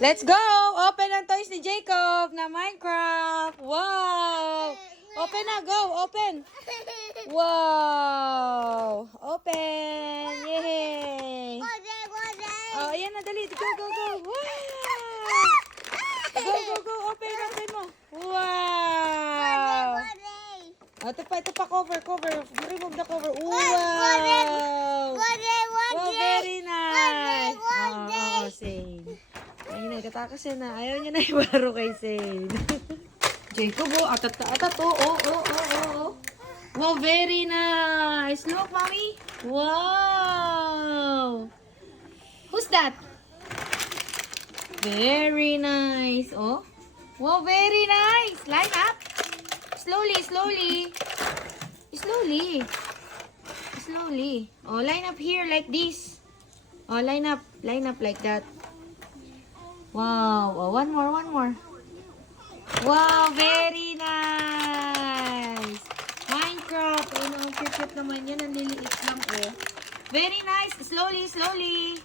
Let's go! Open ang toys ni Jacob na Minecraft. Wow! Open na, go! Open! Wow! Open! Yay! Oh, ayan na, dali. Go, go, go! Wow! Go, go, go! Open mo! Wow! Oh, ito pa, cover. Remove the cover. Wow! Wow, very nice! Oo, Zane. Ayun na, katakas yan na. Ayaw niya na ibaro kay Zane. Jacob, atat. Oh. Wow, very nice. Look, mommy. Wow. Who's that? Very nice. Oh. Wow, very nice. Line up. Slowly. Oh, line up here like this. Oh, line up like that. Wow. Oh, one more. Wow, very nice. Minecraft. Oh, ang cute naman yan. Ang liliit lang, oh. Very nice. Slowly.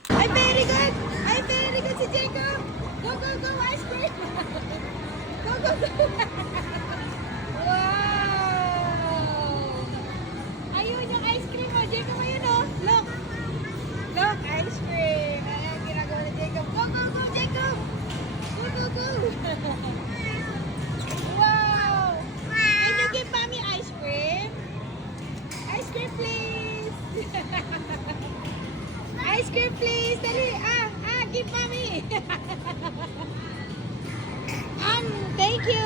Ay, very good si Jacob. Go, ice cream. Go. Wow. Ayun yung ice cream, oh. Jacob, ayun, oh. Look, ice cream. Ayan, ginagawa ni Jacob. Go, Jacob. Go. Wow. Can you give mommy ice cream? Ice cream, please. Ice cream, please. Dali. Give mommy. Thank you.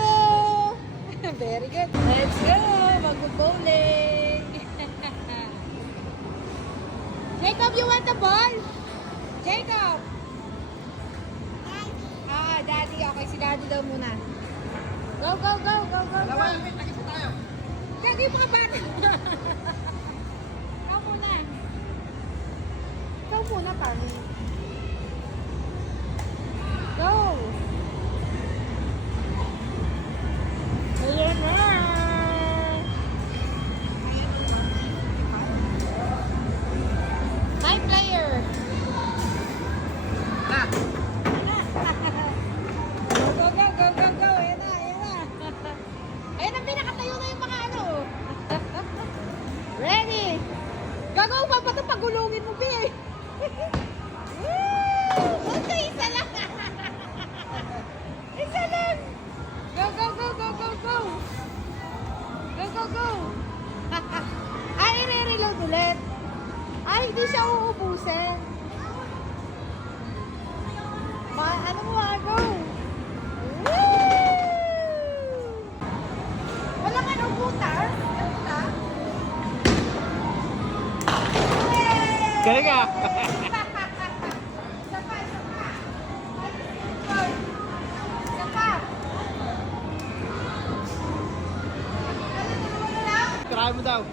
Very good. Let's go. Mag-bowling. Jacob, you want the ball? Jacob. Daddy. Okay, si daddy daw muna. Go. Takip tayo. Gagi mga bata. Ikaw muna, Pami. Go! Ayan na! Hi, player! Go! Ayan na! Ayan ang pinakatayo na yung mga ano. Ready? Gagaw pa ito pagulungin mo, Pi. Woo! Okay, isa lang. Go. Go. Ay, i-reload ulit. Ay, hindi siya uubusin. Ano mo, go. Woo! Wala ka nang butar? Kaya ka. Try mo daw.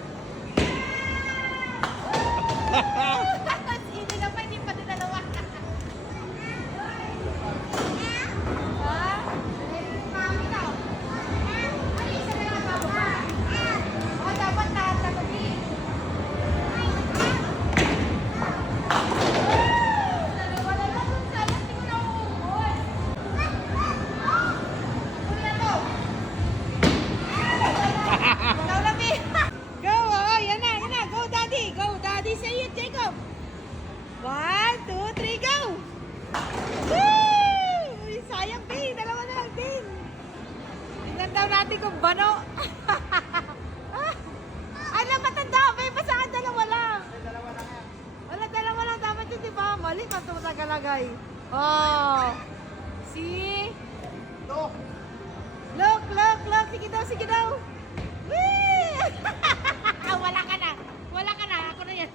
Hindi na pa, hindi pa dinalawa. Mami daw. Ay, isa na lang ako pa. O, dapat tatagabi. Dalawa na lang dun sa alas, hindi ko na uubos. Kuya to. Wala labi. Go, yan na. Go, daddy. Say it, Jacob. 1, 2, 3, go! Woo! Uy, sayang, Bin. Dalawa na lang, Bin. Tingnan daw natin kung bano. Ano, matanda, Bin. Basta dalawa lang. Dalawa lang. Dapat yun, di ba? Mali, matagalagay. Oh. See? Look. Look. Sige daw. Woo! Wala ka na. Ako na yan.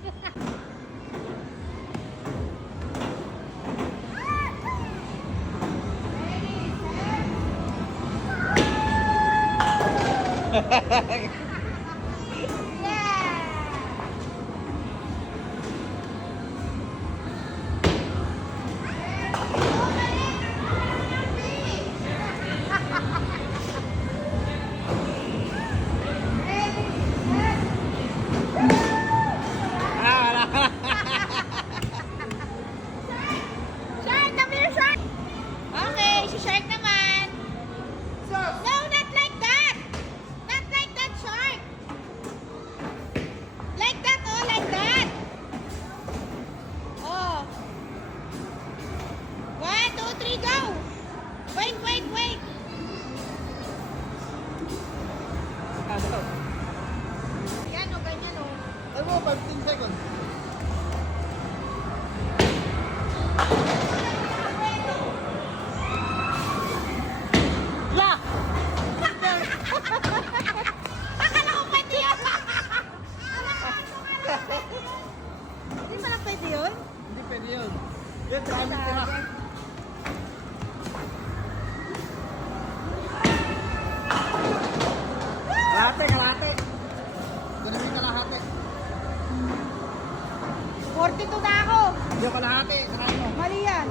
kalahati. Tirahin mo. Mali yan.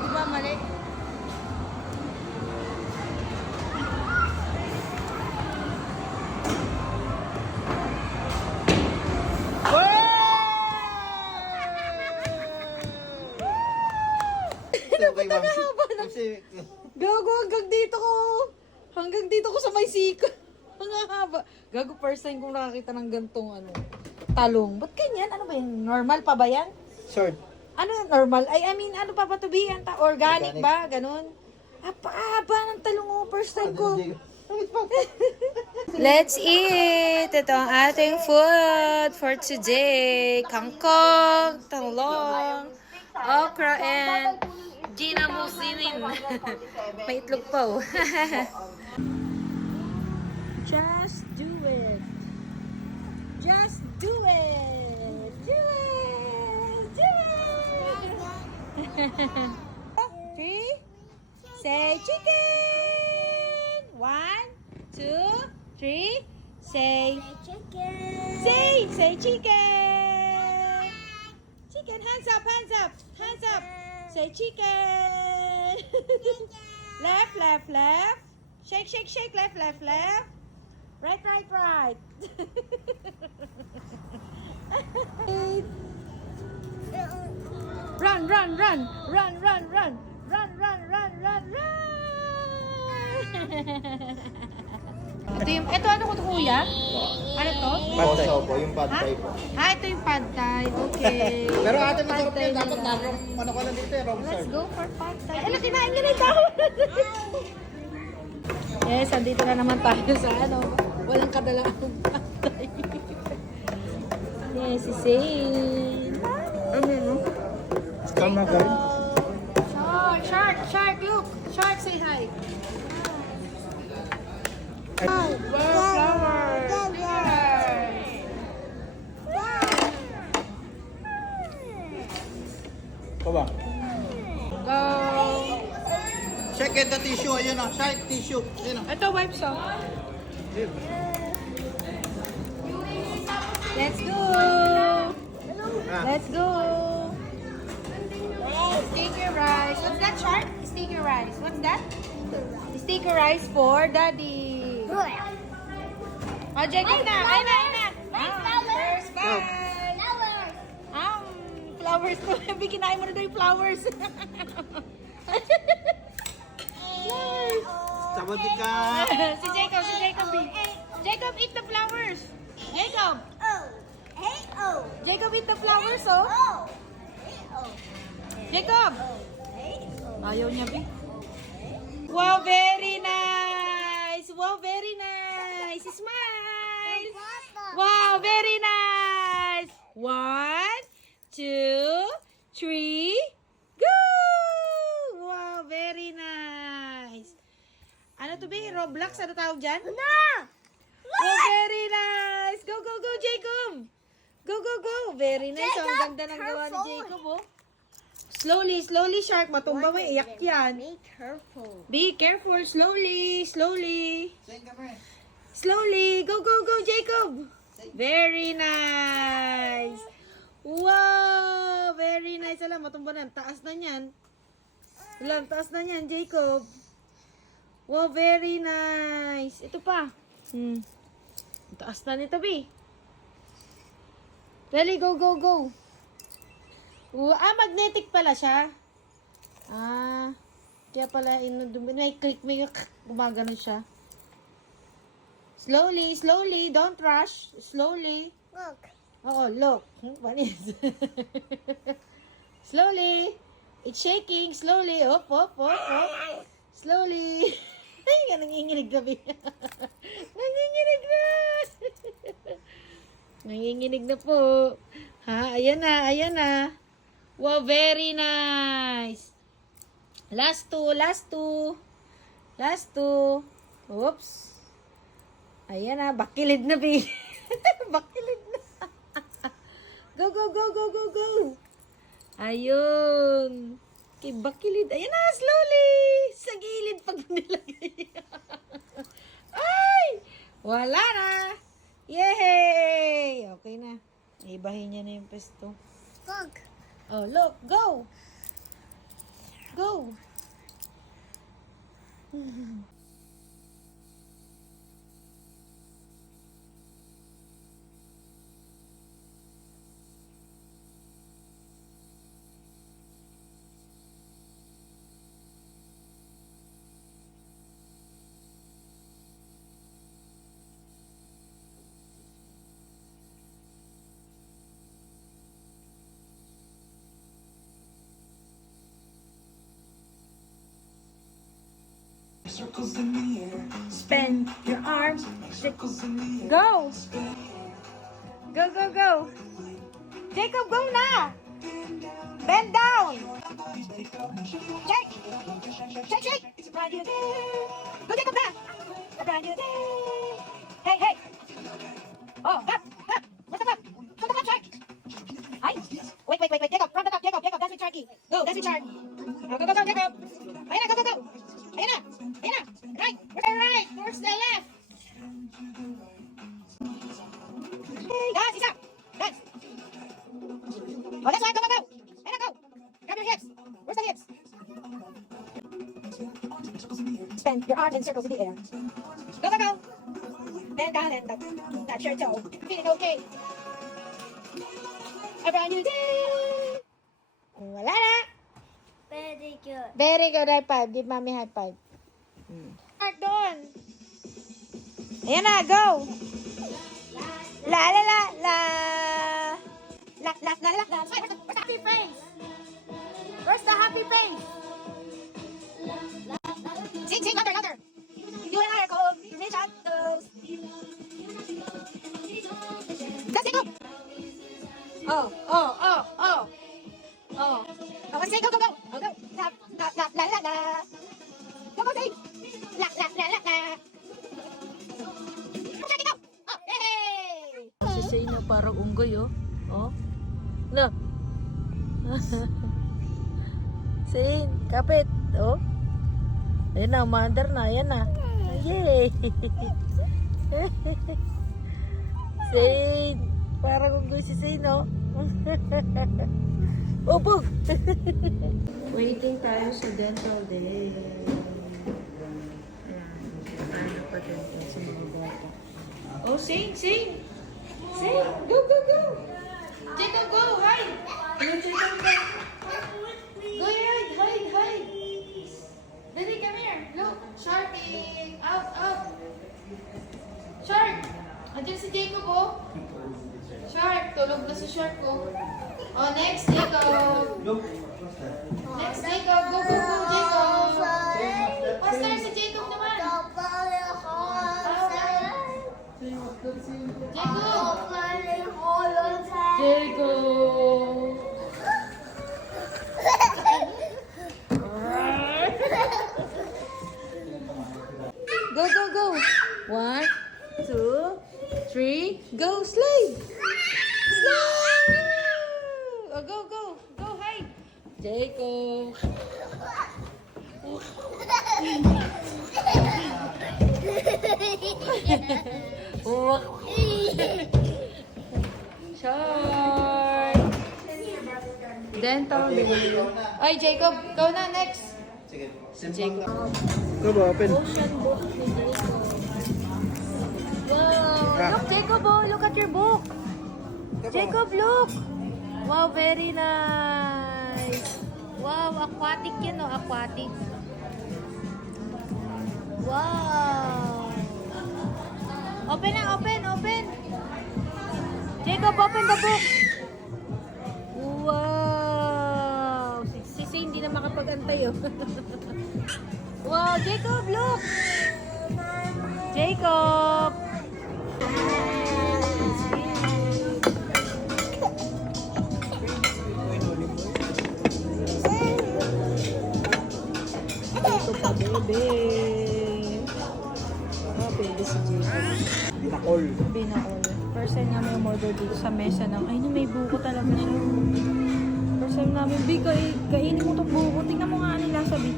Di ba mali? Napatanaw ba na? Gago, hanggang dito ko sa may sika. Ang haba. Gago, first time kong nakakita ng gantong talong. Ba't ganyan? Ano ba yan? Normal pa ba yan? Short. Ano normal? I mean, ano pa ba to be? Organic ba? Ganon? Haba ng talong mo. First time ko. Let's eat! Ito ang ating food for today. Kangkong, talong, okra, and ginamuzinin. May itlog pa oh. Just do it. Just do it. Do it. Do it. 3. Say chicken. 1, 2, 3. Say Chicken. Say chicken. Chicken. Hands up. Hands up. Hands up. Say chicken. Left, left, left. Shake, shake, shake. Left, left, left. Right, right, right. Run, run, run. Run, run, run. Run, run, run, run, run. Ito ano ko to, kuya? Ano to? Pad thai po, yung pad thai po. Ito yung pad thai. Okay. Pero ate, Pad masarap thai yun. Dapat nila. na ano ko lang dito, wrong Let's serve. go for pad thai. Ala, kinain niya na ito. Yes, andito na naman tayo sa walang kadalaang pad thai. Yes, si Zane. Come on, guys. Shark, look. Shark, say hi. Ito ba? Go. Check it, the tissue. Ayun na, shark tissue. Ayun na. Ito, wipes oh. Let's go. Let's go. Sticker rice. What's that, Shark? Sticker rice. What's that? Sticker rice for Daddy. Oh, Jacob na. Ay na. Flowers. Bye. Flowers to. Kinain mo na daw yung flowers. Flowers. Sabadi ka. Si Jacob. Jacob, eat the flowers. Jacob. Jacob, eat the flowers, oh. Jacob. Ayaw niya, Bi. Wow, very nice. Wow, very nice. Smile. Wow, very nice. 1, 2, 3. Go! Wow, very nice. Ano to, Bi? Roblox? Ano tawag dyan? Wow, very nice. Go, Jacob. Go. Very nice. Oh, ang ganda ng gawa ni Jacob, oh. Slowly, Shark. Matumba mo, iyak yan. Be careful. Be careful. Slowly. Same kami. Slowly. Go, Jacob. Very nice. Wow, very nice. Alam, matumba na. Taas na niyan. Alam, taas na niyan, Jacob. Wow, very nice. Ito pa. Taas na nito, Bi. Dali, go. Magnetic pala siya. Kaya pala, may click mo yung gumagano siya. Slowly. Don't rush. Slowly. Look. Oo, look. Panis. Slowly. It's shaking. Slowly. Op. Slowly. Ay, nanginginig na, Bi. Nanginginig na po. Ayan na. Wow, very nice. Last two. Oops. Ayan na, bakilid na, Bi. Bakilid na. Go. Ayun. Okay, bakilid. Ayan na, slowly. Sa gilid pag nilagay. Ay! Wala na. Yay! Okay na. Ibahin niya na yung pesto. Look. Oh, look. Go. Go. Circles in the air. Spin your arms. Circles in the air. Go. Go, go, go. Jacob, go na. Bend down. Shake. Shake, shake. It's a brand new day. Go, Jacob, na. A brand new day. Hey, hey. Oh, up, up. What's up? From the top, Shark. Hi. Wait, wait, wait, wait. Jacob, from the top. Jacob, Jacob, dance with Sharky. Go, dance with Shark. Go, go, go, Jacob. Ayan na, go, go, go. Ayan na. Ayan na. Right. Where's the right? Where's the left? Dance, isa. Dance. Oh, that's right. Go, go, go. Ayan na, go. Grab your hips. Where's the hips? Spin your arms in circles in the air. Go, go, go. Bend down and up. Touch your toe. Feeling okay. A brand new day. Wala na. Very good. Very good. High five. Give mommy high five. Start doon. Ayan na, go. La la la la. La la la la la. Where's the happy face? Where's the happy face? Sing, sing, louder, louder. You and I are cold in the shadows. Let's sing, go. Oh, oh, oh, oh. Oh. Oh, let's sing, go, go, go. Oh, go. La, la, la, la, la, la. Go, go, sing. La, la, la, la, la. Go, Shaggy, go. Oh, yay! Si Sino parang unggoy, oh. Oh. No. Sin, kapit. Oh. Ayan na, umaandar na. Ayan na. Yay! Sin, parang unggoy si Sin, oh. Ubog! Waiting tayo sa dental day. Ayan, tayo pa dental sa mga bata. Oh, sing, sing! Sing! Go, go, go! Jacob, go! Hide! Jacob, go! Go, hide! Hide! Hide! Daddy, come here! Look! Sharky! Out! Out! Shark! Andiyan si Jacob, oh! Shark! Tulog na si Shark, oh! Oh, next, Jacob! Next, Jacob! Go, go, go, Jacob! Master, si Jacob naman! Jacob! Jacob! Go, go, go! 1, 2, 3, go! Slide! Slide! Oh, go, go! Go, hide! Jacob! Oh. Shark! Dental day. Ay, Jacob, go na next. Sige. Jacob. Go ba, open. Ocean book ni Jacob. Wow! Look, Jacob, oh, look at your book. Jacob, look! Wow, very nice. Wow, aquatic yun, oh, aquatic. Wow! Open na, open, open! Jacob, open the book! Wow! Si Sisi hindi na makapag-antay, oh. Wow, Jacob, look! Jacob! Ito pa, bebe. Ah, bebe si Jacob. Binakol. Binakol. First time namin umorder dito sa mesa ng, ay, may buko talaga siya. First time namin, Bi, kainin mo itong buko. Tingnan mo nga nila sa Bi.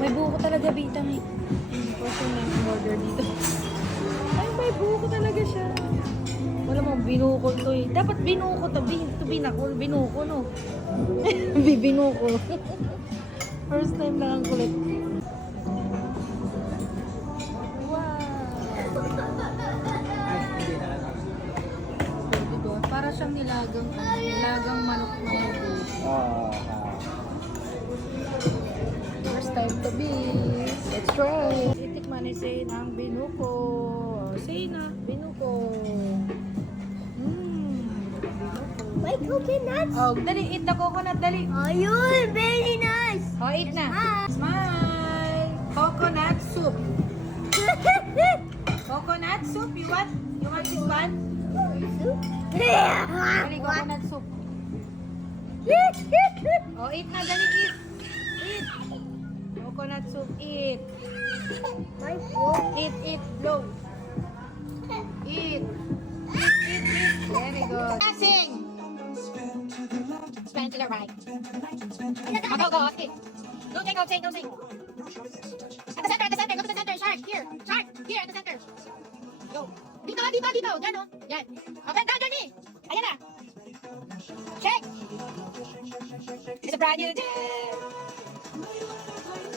May buko talaga, Bi. Tangi. First time namin umorder dito. Ay, may buko talaga siya. Wala mo, Binuko to eh. Dapat binuko to. Binako. Binuko no. Binuko. First time lang ang kulit. Diba? Para siyang nilagang manok na mugo. First time to be. Let's try. Itikman ni Zane ang binuko. Say na, binuko. Binuko. Wait, coconuts? Oh, dali, eat the coconut, dali. Ayun, very nice. Oh, eat na. Smile. Coconut soup. Coconut soup, you want? You want this one? Dali, coconut soup. Oh, eat na, dali, eat. Eat. Coconut soup, eat. My foot. Eat, blow. Eat. Eat. Very good. Sing. Stand to the right. Go. Okay. Don't sing. At the center. Go to the center. Shark, here at the center. Go. Dito. Diyan, oh. Yan. Okay, down, Johnny. Ayan na. Check. It's a brand new day.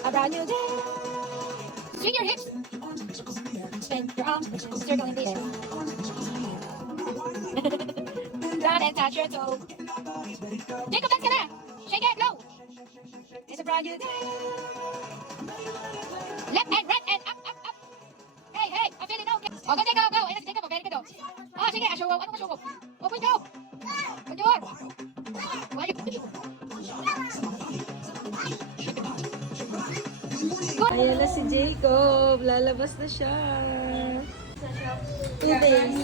A brand new day. Swing your hips. Spin your arms. Circle in the air. Run and touch your toe. Jacob, dance ka na. Shake it, low. It's a brand new day. Left and right and up. Hey, I'm feeling okay. Oh, go, Jacob, go. Ayan, Jacob, okay ka daw. Oh, sige, asyo ko. Ano asyo ko? Oh, push go. Kunjur. Ayan na si Jacob. Lalabas na siya. 2 days.